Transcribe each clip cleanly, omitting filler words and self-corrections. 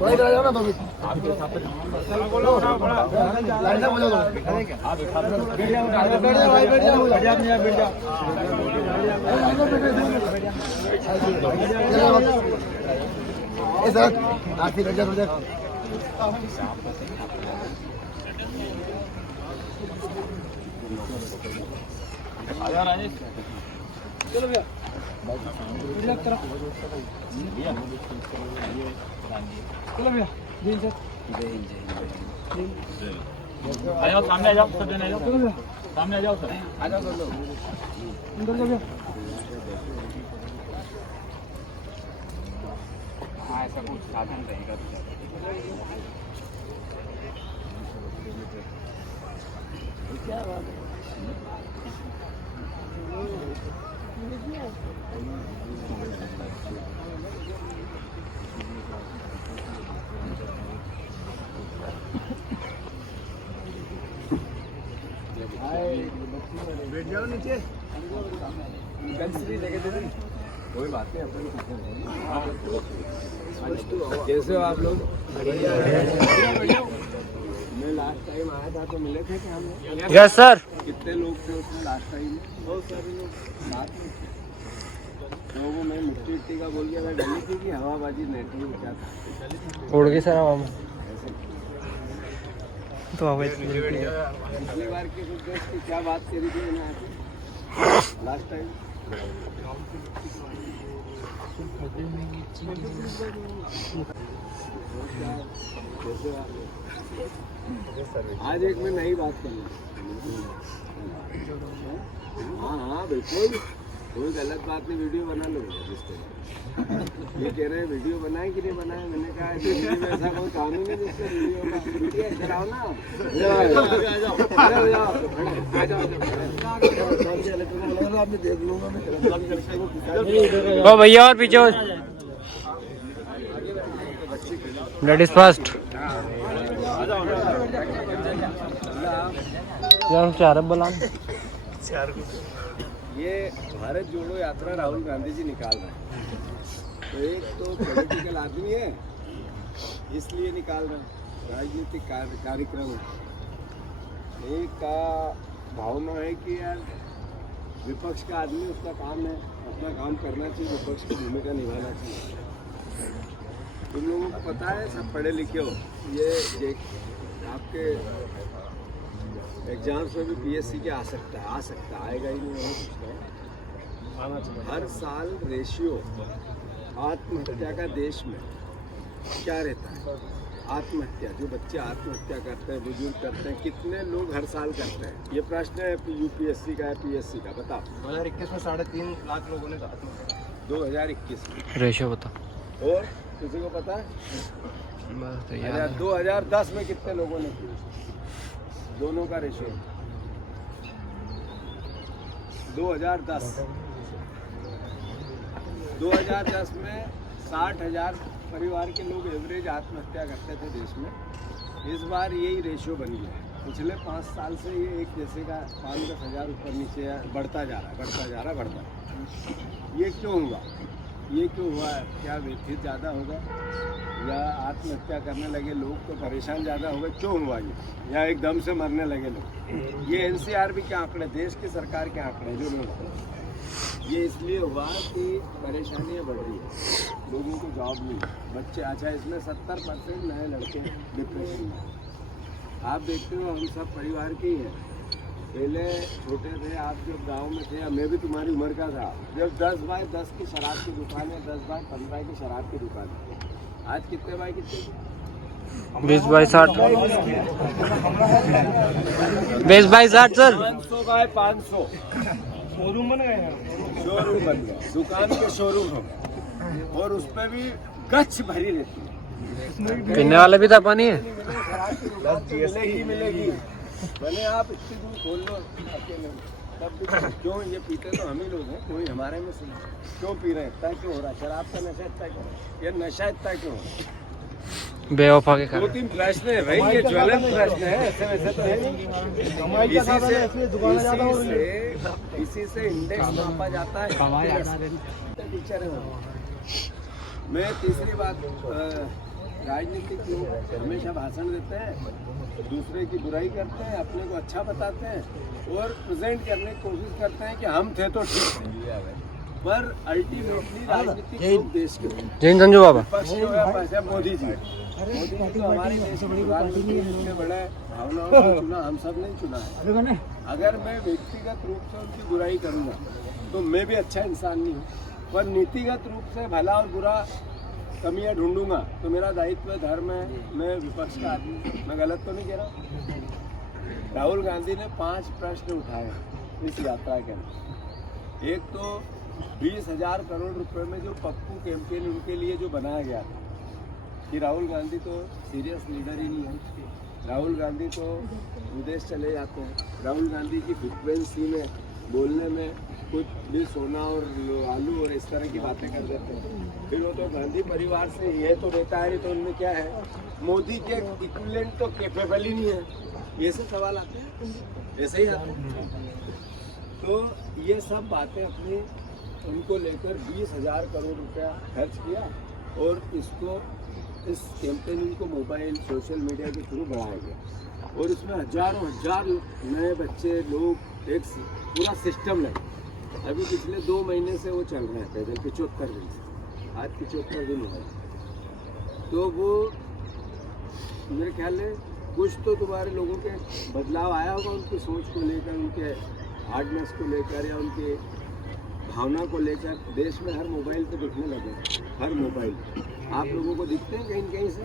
थोड़ा इधर आ जाओ ना तो लाइन में बोलो बैठ जाओ भाई बैठ जाओ ए सर आरती बैठ जाओ चलो भैया चलो भैया आ जाओ सामने आ जाओ सब जने आ जाओ चलो भैया सामने आ जाओ सर आ जाओ सब लोग अंदर जाओ भैया हाँ ऐसा कुछ साधन रहेगा तो क्या बात है बैठ जाओ नीचे कोई बात नहीं कैसे हो आप लोग मैं लास्ट टाइम आया था तो मिले थे क्या हम यस सर। कितने लोग थे उसमें लास्ट टाइम बहुत सारे लोग साथ में तो वो मैं मिट्टी का बोल गया था डली थी कि हवाबाजी नेटी क्या था उड़ गई सर हवा में तो पिछली बार के कुछ देश की क्या बात करी थी मैंने आके लास्ट टाइम आज एक मैं नई बात करना हाँ बिल्कुल कोई गलत बात नहीं वीडियो बना लो जिसको ये कह रहे हैं वीडियो बनाए कि नहीं बनाए मैंने कहा में ऐसा कोई कानून है जिससे वीडियो का वीडियो इधर आओ ना आपने देख लूंगा ओ भैया और पीछे लेडीज फर्स्ट यार चार बोला ये भारत जोड़ो यात्रा राहुल गांधी जी निकाल रहे हैं तो एक तो पॉलिटिकल आदमी है इसलिए निकाल रहे हैं राजनीतिक कार्यक्रम है एक का भावना है कि यार विपक्ष का आदमी उसका काम है अपना काम करना चाहिए विपक्ष की भूमिका निभाना चाहिए तुम लोगों को पता है सब पढ़े लिखे हो ये आपके एग्जाम्स में भी पीएससी के आ सकता है आएगा ही नहीं आना चाहिए हर साल रेशियो आत्महत्या का देश में क्या रहता है आत्महत्या जो बच्चे आत्महत्या करते हैं बुजुर्ग करते हैं कितने लोग हर साल करते हैं ये प्रश्न है यूपीएससी का है पीएससी का बताओ 2021 में 3.5 लाख लोगों ने आत्महत्या 2021 में रेशियो बता और किसी को पता है 2010 में कितने लोगों ने की दोनों का रेशियो 2010 में 60,000 परिवार के लोग एवरेज आत्महत्या करते थे देश में इस बार यही रेशियो बन गया है पिछले 5 साल से ये एक जैसे का 5-10 हज़ार ऊपर नीचे बढ़ता जा रहा है ये क्यों हुआ है क्या व्यथित ज़्यादा होगा या आत्महत्या करने लगे लोग तो परेशान ज़्यादा हो गए क्यों हुआ ये या एकदम से मरने लगे लोग ये एनसीआरबी के आंकड़े देश की सरकार के आंकड़े जो लोग ये इसलिए हुआ कि परेशानियाँ बढ़ रही है लोगों को जॉब नहीं बच्चे अच्छा इसमें 70% नए लड़के डिप्रेशन में आप देखते हो हम सब परिवार के ही हैं पहले छोटे थे आप जब गांव में थे मैं भी तुम्हारी उम्र का था जब 10 बाय 10 की शराब की दुकान है 10 बाय 15 की शराब की दुकान है आज कितने बाय कितने 20 by 60 20 by 60 sir 500 by 500 showroom बन गए दुकान के शोरूम हो गए और उस पर भी गच्छ भरी रहती है पीने वाले भी था पानी मिलेगी भले आप इतनी दूर खोल लो अकेले तब भी क्यों ये पीते तो हम ही लोग हैं कोई हमारे में सुनो क्यों पी रहे हैं इतना क्यों हो रहा है शराब का नशा इतना क्यों ये नशा इतना क्यों हो रहा है बेवफा के कारण 2-3 प्रश्न है भाई ये ज्वलंत प्रश्न है ऐसे वैसे तो है नहीं इसी से इंडेक्स मापा जाता है टीचर है मैं तीसरी बात राजनीतिक लोग हमेशा भाषण देते हैं, दूसरे की बुराई करते हैं, अपने को अच्छा बताते हैं और प्रेजेंट करने की कोशिश करते हैं कि हम थे तो ठीक थे, पर अल्टीमेटली राजनीतिक लोग देश के जैन संजू बाबा पक्ष जो है पैसा मोदी जी तो हमारे देश के प्रधानमंत्री इतने बड़े भावनाओं से चुना, हम सब नहीं चुना है। अगर मैं व्यक्तिगत रूप से उनकी बुराई करूँगा तो मैं भी अच्छा इंसान नहीं हूँ, पर नीतिगत रूप से भला और बुरा कमियां ढूंढूंगा तो मेरा दायित्व धर्म है, मैं विपक्ष का आदमी, मैं गलत तो नहीं कह रहा। राहुल गांधी ने 5 प्रश्न उठाए इस यात्रा के अंदर। एक तो 20,000 करोड़ रुपए में जो पप्पू कैंपेन उनके लिए जो बनाया गया था कि राहुल गांधी तो सीरियस लीडर ही नहीं है, राहुल गांधी तो विदेश चले जाते हैं, राहुल गांधी की फ्रिक्वेंसी में बोलने में कुछ भी सोना और आलू और इस तरह की बातें कर देते हैं। फिर वो तो गांधी परिवार से ये तो नेता है, तो उनमें क्या है, मोदी के इक्विवेलेंट तो कैपेबल ही नहीं है, ये सब सवाल आते हैं, ऐसे ही आते हैं। तो ये सब बातें अपनी उनको लेकर 20,000 करोड़ रुपया खर्च किया और इसको इस कैंपेनिंग को मोबाइल सोशल मीडिया के थ्रू बढ़ाया गया और इसमें हजारों हजार नए बच्चे लोग एक पूरा सिस्टम लगे। अभी पिछले 2 महीने से वो चल रहा है पैदल, 75 दिन से, आज 75 दिन हुआ है। तो वो मेरे ख्याल में कुछ तो तुम्हारे लोगों के बदलाव आया होगा उनकी सोच को लेकर, उनके हार्डनेस को लेकर या उनके भावना को लेकर। देश में हर मोबाइल पे दिखने लगे, हर मोबाइल आप लोगों को दिखते हैं कहीं कहीं से,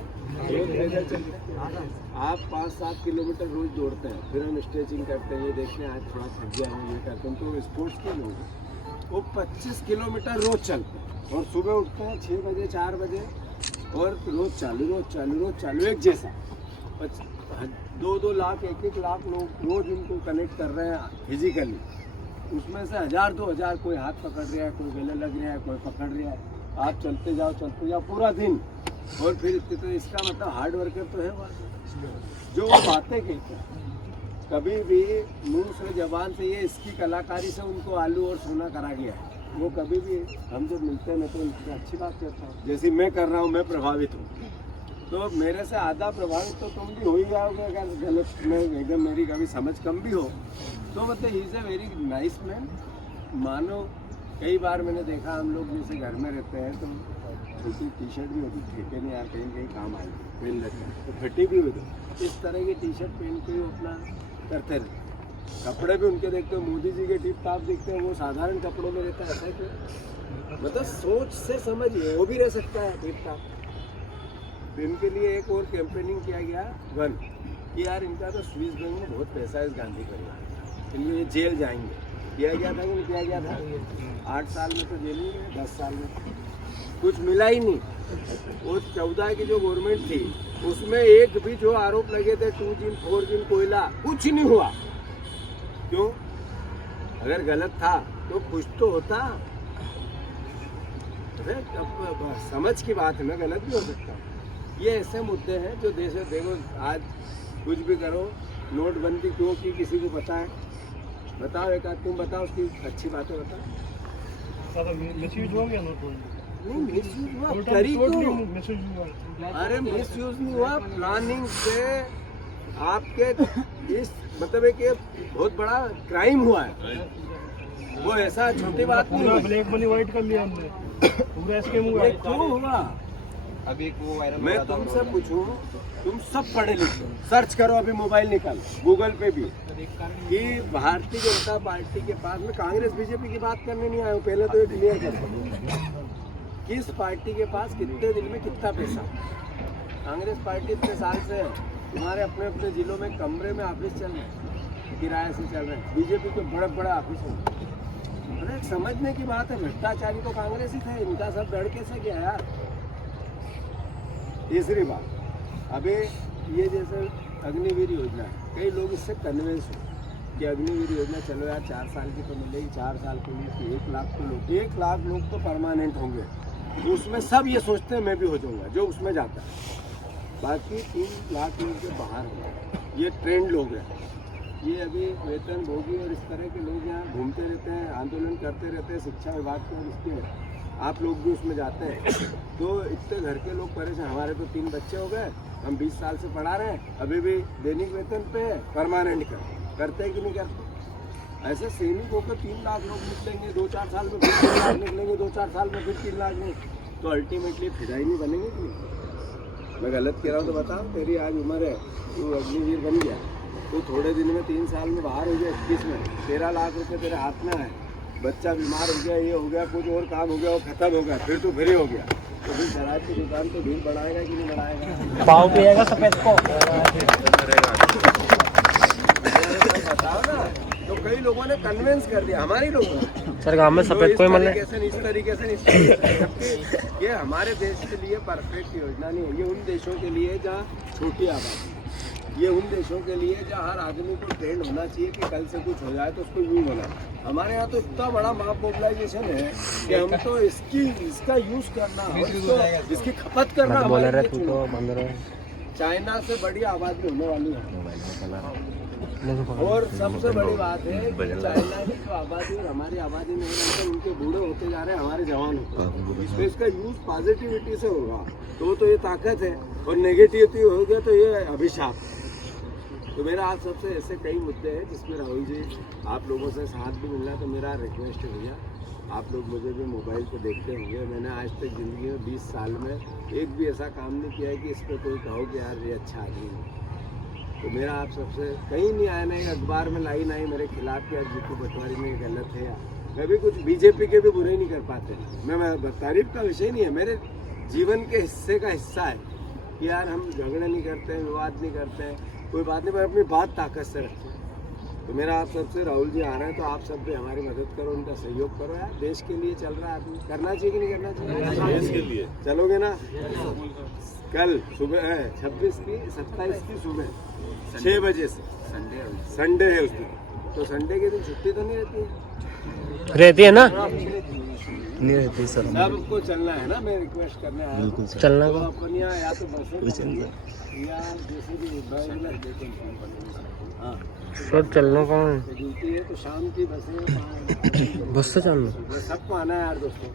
रोज पैदल चलते हैं, आप 5-7 किलोमीटर रोज दौड़ते हैं, फिर हम स्ट्रेचिंग करते हैं, ये देखते हैं आज थोड़ा थक गया है, ये करते हैं। तो स्पोर्ट्स के लोग वो 25 किलोमीटर रोज चलते हैं और सुबह उठते हैं 6 बजे 4 बजे और रोज चालू एक जैसा 2-2 लाख 1-1 लाख लोग रोज इनको कनेक्ट कर रहे हैं फिजिकली। उसमें से 1000-2000 कोई हाथ पकड़ रहा है, कोई गले लग रहा है, कोई पकड़ रहा है, आप चलते जाओ पूरा दिन और फिर तो इसका मतलब हार्ड वर्कर तो है वो। जो वो बातें कहते हैं कभी भी मुंह से जबान से, ये इसकी कलाकारी से उनको आलू और सोना करा गया है। वो कभी भी हम जब मिलते हैं मैं तो उनकी अच्छी बात कहता हूँ, जैसे मैं कर रहा हूँ, मैं प्रभावित हूँ, तो मेरे से आधा प्रभावित तो तुम भी हो ही जाओगे अगर गलत में एकदम मेरी कभी समझ कम भी हो तो। मतलब he is a very nice man. मानो कई बार मैंने देखा हम लोग जैसे घर में रहते हैं तो छोटी टी-शर्ट भी होती, फेंके नहीं यार, कहीं काम आई पहन लेते हैं तो फटी भी होती, इस तरह की टी-शर्ट पहन के वो अपना करते रहते। कपड़े भी उनके देखते हो, मोदी जी के टिप टाप देखते हैं, वो साधारण कपड़ों में रहता है, ऐसा क्यों? मतलब सोच से समझिए, वो भी रह सकता है टिप टाप। इनके लिए एक और कैंपेनिंग किया गया वन कि यार इनका तो स्विस बैंक में बहुत पैसा है इस गांधी परिवार, इनके ये जेल जाएंगे। किया गया था कि नहीं किया गया था? 8 साल में तो जेल ही गए, 10 साल में कुछ मिला ही नहीं। वो 14 की जो गवर्नमेंट थी उसमें एक भी जो आरोप लगे थे 2 जिन 4 जिन कोयला, कुछ नहीं हुआ। क्यों? अगर गलत था तो कुछ तो होता। अब समझ की बात है, मैं गलत भी हो सकता हूँ। ये ऐसे मुद्दे हैं जो देश में देखो, आज कुछ भी करो, नोटबंदी क्यों की किसी को पता है? बताओ, एक आध तुम बताओ उसकी अच्छी बातें बताओ। मिसयूज हो गया नोटबंदी? नहीं मिसयूज हुआ, करी क्यों? अरे मिसयूज नहीं हुआ, प्लानिंग से आपके इस मतलब एक बहुत बड़ा क्राइम हुआ है। वो ऐसा छोटी बात नहीं है। ब्लैक मनी व्हाइट कर लिया हमने, पूरा स्कैम हुआ। क्यों हुआ? अभी एक वो वायरल मैं तुमसे पूछूं, तुम सब पढ़े लिखे, सर्च करो अभी मोबाइल निकाल गूगल पे भी कि भारतीय जनता पार्टी के पास, में कांग्रेस बीजेपी की बात करने नहीं आया हूँ, पहले तो ये क्लियर कर किस पार्टी के पास कितने दिन में कितना पैसा। कांग्रेस पार्टी इतने साल से है, तुम्हारे अपने अपने जिलों में कमरे में ऑफिस चल रहे हैं, किराए से चल रहे हैं। बीजेपी के बड़े बड़े ऑफिस होंगे। अरे समझने की बात है, भ्रष्टाचारी तो कांग्रेस ही थे, इनका सब बढ़ कैसे गया यार। तीसरी बात, अभी ये जैसे अग्निवीर योजना है, कई लोग इससे कन्विंस हो कि अग्निवीर योजना चलो यार 4 साल की तो मिलेगी, 4 साल के लिए 1 लाख तो लोग, 1 लाख लोग तो परमानेंट होंगे। तो उसमें सब ये सोचते हैं मैं भी हो जाऊंगा जो उसमें जाता है, बाकी 3 लाख लोग के बाहर हो। ये ट्रेंड लोग हैं, ये अभी वेतन भोगी और इस तरह के लोग यहाँ घूमते रहते हैं, आंदोलन करते रहते हैं शिक्षा विभाग के और इसके। आप लोग भी उसमें जाते हैं, तो इतने घर के लोग परेशान। हमारे तो 3 बच्चे हो गए, हम 20 साल से पढ़ा रहे हैं, अभी भी दैनिक वेतन पे है, परमानेंट करते हैं कि नहीं करते। ऐसे सैनिक होकर 3 लाख लोग निकलेंगे 2-4 साल में, फिर 3 लाख निकलेंगे 2-4 साल में, फिर 3 लाख नहीं, तो अल्टीमेटली फिदाई नहीं बनेंगे कि नहीं। मैं गलत कह रहा हूँ तो बता, तेरी आज उम्र है, तू अग्निवीर बन गया, तो थोड़े दिन में 3 साल में बाहर हो गया, 21 में 13 लाख रुपए तेरे हाथ में है, बच्चा बीमार हो गया, ये हो गया, कुछ और काम हो गया, वो खत्म हो गया, फिर तू फ्री हो गया, तो फिर शराब की दुकान तो भीड़ बढ़ाएगा कि नहीं बढ़ाएगा? पाव पिएगा सफेद को। बताओ ना, तो कई लोगों ने कन्विंस कर दिया, हमारे लोगों ने सर गाँव में सफेद को ही मतलब इस तरीके से जबकि ये हमारे देश के लिए परफेक्ट योजना नहीं है। ये उन देशों के लिए जहाँ छोटी आबादी है, ये उन देशों के लिए जहाँ हर आदमी को ट्रेंड होना चाहिए कि कल से कुछ हो जाए तो उसको यूज होना है। हमारे यहाँ तो इतना बड़ा मास मोबिलाइजेशन है कि हम तो इसका यूज करना और इसकी खपत करना हमारे लिए चुनौती है। चाइना से बड़ी आबादी होने वाली है, और सबसे बड़ी बात है कि चाइना की जो आबादी और हमारी आबादी नहीं रहती, उनके बूढ़े होते जा रहे हैं, हमारे जवान होते हैं, तो इसका यूज पॉजिटिविटी से होगा तो ये ताकत है, और नेगेटिविटी हो गया तो ये अभिशाप। तो मेरा आज सबसे ऐसे कई मुद्दे हैं जिसमें राहुल जी आप लोगों से साथ भी मिलना, तो मेरा रिक्वेस्ट है भैया, आप लोग मुझे भी मोबाइल पे देखते होंगे, मैंने आज तक ज़िंदगी में 20 साल में एक भी ऐसा काम नहीं किया है कि इस पर कोई कहो कि यार ये अच्छा आदमी है। तो मेरा आप सबसे कहीं नहीं आया, ना एक अखबार में लाइन आई मेरे खिलाफ कि यार जीतू पटवारी में गलत है, या मैं भी कुछ बीजेपी के भी बुरे नहीं कर पाते। मैं तारीफ का विषय नहीं है, मेरे जीवन के हिस्से का हिस्सा है कि यार हम झगड़े नहीं करते हैं, विवाद नहीं करते हैं, कोई बात नहीं, पर अपनी बात ताकत से रखते हैं। तो मेरा आप सबसे, राहुल जी आ रहे हैं तो आप सब भी हमारी मदद करो, उनका सहयोग करो यार, देश के लिए चल रहा है आदमी, करना चाहिए कि नहीं करना चाहिए? देश के लिए चलोगे ना? कल सुबह है 26 की 27 की सुबह 6 बजे से, संडे है उस दिन, तो संडे के दिन छुट्टी तो नहीं रहती है ना? नहीं रहती सर, सबको चलना है ना, मैं रिक्वेस्ट करने आया हूं। चलना तो अपन या तो बसें या जैसे भी हाँ सब चलना कौन ड्यूटी है, तो शाम की बसें बस से चलना, सबको आना है यार दोस्तों।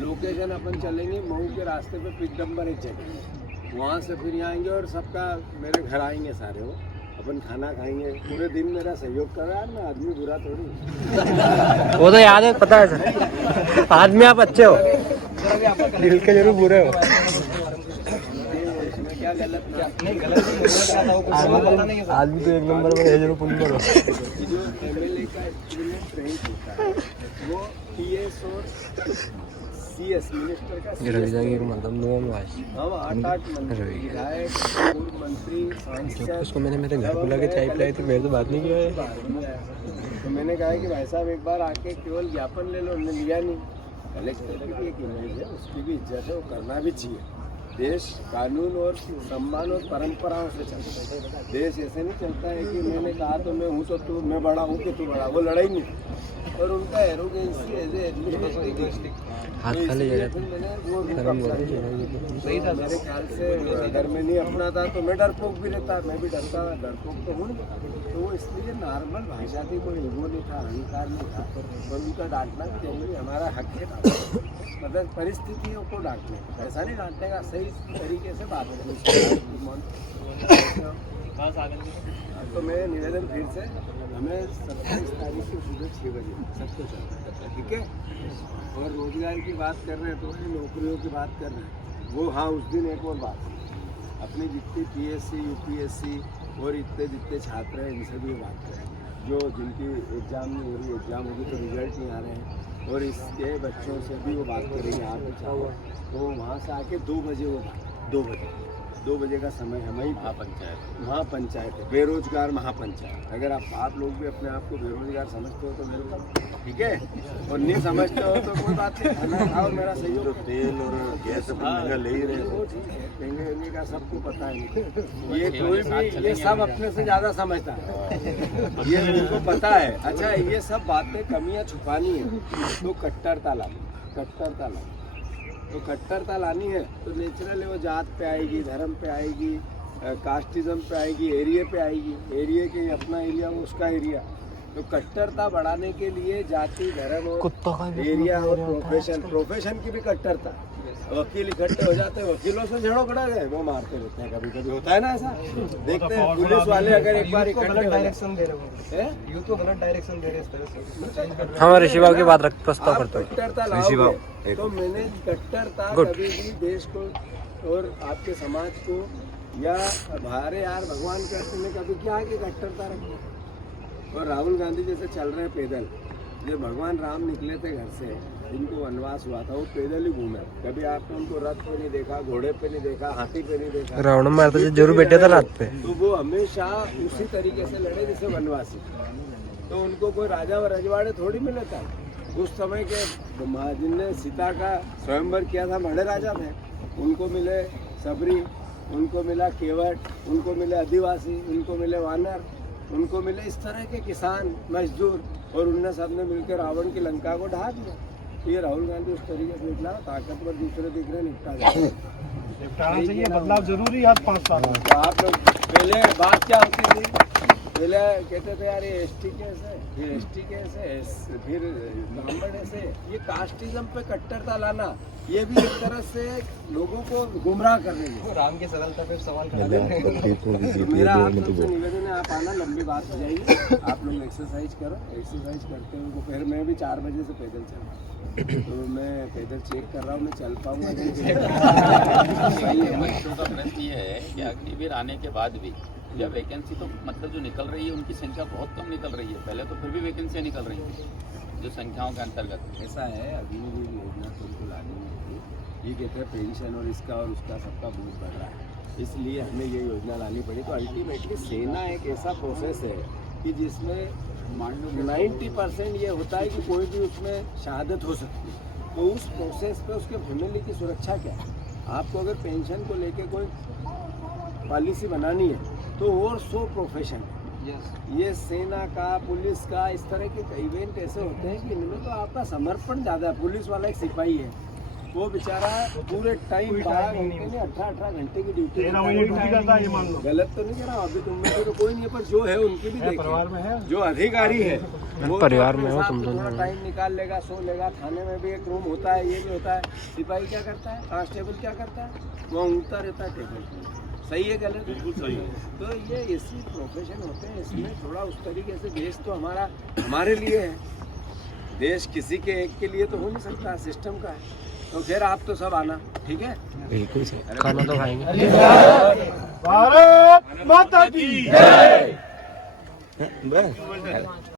लोकेशन अपन चलेंगे मऊ के रास्ते पे, पिक नंबर 1 जगह, वहाँ से फिर यहाँ आएंगे और सबका मेरे घर आएंगे सारे, वो अपन खाना खाएंगे, पूरे दिन मेरा सहयोग कर रहा है, मैं आदमी बुरा थोड़ी। वो तो याद है, पता है सर, आदमी आप अच्छे हो, दिल के जरूर बुरे हो। इसमें क्या गलत नहीं, आदमी तो 1 नंबर में है, जरूर पुण्य हो। जो MLA का एक्सपीरियंस रैंक होता है वो PS और CS मिनिस्टर का हम 8 मंत्री, विधायक, पूर्व मंत्री, सांसद, उसको मैंने मेरे घर बुला के चाय पिलाई थी, मेरे तो बात नहीं किया है। तो मैंने कहा कि भाई साहब एक बार आके केवल ज्ञापन ले लो, उन्होंने लिया नहीं। कलेक्टर की भी एक इमेज है, उसकी भी इज्जत है, वो करना भी चाहिए। देश कानून और सम्मान और परंपराओं से चलता है, देश ऐसे नहीं चलता है कि मैंने कहा तो मैं हूँ तो तू, मैं बड़ा हूँ कि तू बड़ा, वो लड़ाई नहीं। और उनका एरोगेंसी एज एडमिनिस्ट्रेटिव हाथ खाली जगह सही था मेरे ख्याल से, अगर मैं नहीं अपना था तो मैं डरपोक भी रहता, मैं भी डरता, डरपोक तो हूँ, तो वो इसलिए नॉर्मल भाषा थी, कोई ईगो नहीं था, अहंकार नहीं था, और उनका डांटना भी जरूरी, हमारा हक है, मतलब परिस्थितियों को डांटने, ऐसा नहीं डांटने का, सही तरीके से बात करनी। तो मैं निवेदन फिर से, हमें 27 तारीख को सुबह 6 बजे सबको चलना है, ठीक है? और रोजगार की बात कर रहे हैं तो नौकरियों की बात कर रहे हैं, वो हाँ उस दिन एक और बात, अपनी जितनी PSC UPSC और इतने जितने छात्र हैं इनसे भी बात करें, जो जिनकी एग्ज़ाम नहीं हो रही, एग्ज़ाम होगी तो रिजल्ट नहीं आ रहे हैं, और इसके बच्चों से भी वो बात करेंगे। आप भी चाहो तो वहाँ से आके 2 बजे वो बात, 2 बजे का समय है, वहीं महापंचायत है, बेरोजगार महापंचायत। अगर आप लोग भी अपने आप को बेरोजगार समझते हो तो मेरे को ठीक है, और नहीं समझते हो तो कोई बात नहीं, खाना खाओ, मेरा सहयोग। तो तेल और गैस महंगा ले ही रहे हो, ठीक है, महंगे का सबको पता है, ये कोई भी, ये सब अपने से ज़्यादा समझता है, ये उनको पता है। अच्छा, ये सब बातें कमियाँ छुपानी है तो कट्टरता लानी है, तो नेचुरली वो जात पे आएगी, धर्म पे आएगी, कास्टिज्म पे आएगी, एरिया पे आएगी, एरिया के अपना एरिया वो उसका एरिया, तो कट्टरता बढ़ाने के लिए जाति, धर्म और कुत्ता का भी एरिया और प्रोफेशन की भी कट्टरता। वकील इकट्ठे हो जाते हैं, वकीलों से झगड़ा गए, वो मारते रहते हैं, कभी कभी होता है ना ऐसा। देखते हैं पुलिस वाले अगर एक बार इकट्ठे हो डायरेक्शन दे रहे हो, यूथ को गलत डायरेक्शन दे रहे हैं इस तरह से। हम ऋषि बाबू की बात रख प्रस्ताव आप करते हैं। कट्टरता लाओगे तो मैंने कट्टरता Good. कभी भी देश को और आपके समाज को या हमारे यार भगवान कृष्ण ने कभी क्या कि कट्टरता रखी। और राहुल गांधी जैसे चल रहे हैं पैदल, जो भगवान राम निकले थे घर से, जिनको वनवास हुआ था, वो पैदल ही घूमे। कभी आपने उनको रथ पे नहीं देखा, घोड़े पे नहीं देखा, हाथी पे नहीं देखा। रावण मारता जी जरूर बैठे था रात पे। तो वो हमेशा उसी तरीके से लड़े जैसे वनवासी। तो उनको कोई राजा व रजवाड़े थोड़ी मिले था। उस समय के जिनने सीता का स्वयंवर किया था बड़े राजा थे, उनको मिले सबरी, उनको मिला केवट, उनको मिले आदिवासी, उनको मिले वानर, उनको मिले इस तरह के किसान मजदूर, और उनने सबने मिलकर रावण की लंका को ढा दिया। तो ये राहुल गांधी उस तरीके से निकला, ताकतवर दूसरे दिख रहे निपटा गया। निपटाना चाहिए, बदलाव जरूरी आज 5 साल में। तो आप लोग पहले बात क्या होती थी, पहले कहते थे यार ये एसटी केस है, ये एसटी केस है, फिर ब्राह्मण ऐसे। ये कास्टिज्म पे कट्टरता लाना, ये भी एक तरह से लोगों को गुमराह कर रही है। राम की सरलता पे सवाल खड़ा कर रहे हैं। मेरा आप लोग से निवेदन है, आप आना, लंबी बात हो जाएगी, आप लोग एक्सरसाइज करो। एक्सरसाइज करते हुए को फिर मैं भी 4 बजे से पैदल चल, तो मैं पैदल चेक कर रहा हूँ, मैं चल पाऊंगा बच्चों का प्रश्न ये है कि अग्निवीर आने के बाद भी या वैकेंसी तो मतलब जो निकल रही है उनकी संख्या बहुत कम निकल रही है। पहले तो फिर भी वैकेंसियाँ निकल रही हैं जो संख्याओं के अंतर्गत। ऐसा है, अग्निवीर योजना तो उनको लानी नहीं थी। ये कहते हैं पेंशन और इसका और उसका सबका बहुत बढ़ रहा है, इसलिए हमें ये योजना लानी पड़ी। तो अल्टीमेटली सेना एक ऐसा प्रोसेस है कि जिसमें 90% ये होता है कि कोई भी उसमें शहादत हो सकती है। तो उस प्रोसेस पे उसके फैमिली की सुरक्षा क्या है। आपको अगर पेंशन को लेके कोई पॉलिसी बनानी है तो और 100 प्रोफेशन है। ये सेना का, पुलिस का, इस तरह के इवेंट ऐसे होते हैं कि इनमें तो आपका समर्पण ज़्यादा है। पुलिस वाला एक सिपाही है, वो बेचारा पूरे टाइम 12 घंटे नहीं 18 घंटे की ड्यूटी करता है। गलत तो नहीं कह रहा, अभी तुम में तो कोई नहीं है, पर जो है उनकी भी देखिए। जो अधिकारी है वो परिवार में हो तुम थोड़ा टाइम निकाल लेगा, सो लेगा। थाने में भी एक रूम होता है, ये भी होता है। सिपाही क्या करता है, कांस्टेबल क्या करता है, वो ऊँगता रहता है टेबल पर। सही है गलत? बिल्कुल सही है। तो ये ऐसी प्रोफेशन होते हैं, इसमें थोड़ा उस तरीके से देश तो हमारा हमारे लिए है, देश किसी के एक के लिए तो हो नहीं सकता, सिस्टम का है। तो फिर आप तो सब आना, ठीक है? बिल्कुल खाना तो खाएंगे। भारत माता की जय।